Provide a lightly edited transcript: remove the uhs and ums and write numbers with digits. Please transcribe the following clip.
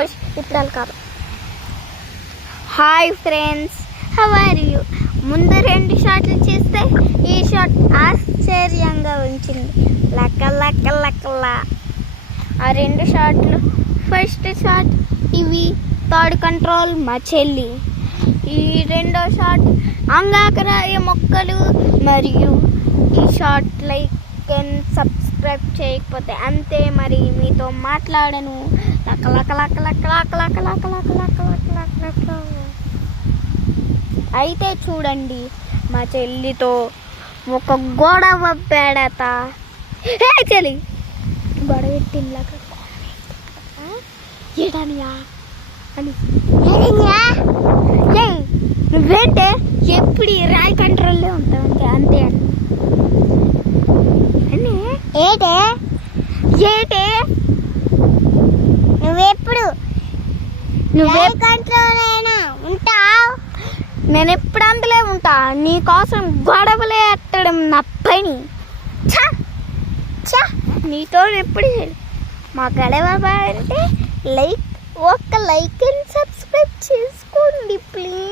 ఇప్పుడు కాదు. Hi friends, how are you? ముందు 2 షాట్లు చేస్తే ఈ షాట్ ఆశ్చర్యంగా ఉంచింది. లక్క లక్క లక్కలా. ఆ 2 షాట్లు, ఫస్ట్ షాట్ ఇవి థర్డ్ కంట్రోల్ మా చెల్లి. ఈ 2వ షాట్ అంగాకరాయ మొక్కలు. మరియు ఈ షాట్ లైక్ అండ్ సబ్స్క్రైబ్ చేయకపోతే అంతే. మరి మీతో మాట్లాడను. లక్క లక్క లక్క లక్క లక్క లక్క లక్క లక్క లక్క లక్క లక్క లక్క. అయితే చూడండి, మా చెల్లితో ఒక గొడవ పెడత. చెల్లి గొడవ పెట్టిందాక ఏటనియా అని నువ్వేంటే ఎప్పుడు రాయి కంట్రోల్లో ఉంటావు అంతే అని. ఏటే ఏటే నువ్వెప్పుడు నువ్వే కంట్రోల్ అయినా ఉంటావు. నేను ఎప్పుడు అందులో ఉంటా. నీకోసం గొడవలే ఎత్తడం నా పని. నీతో ఎప్పుడు మా గొడవ అంటే ఒక లైక్ అండ్ సబ్స్క్రైబ్ చేసుకోండి ప్లీజ్.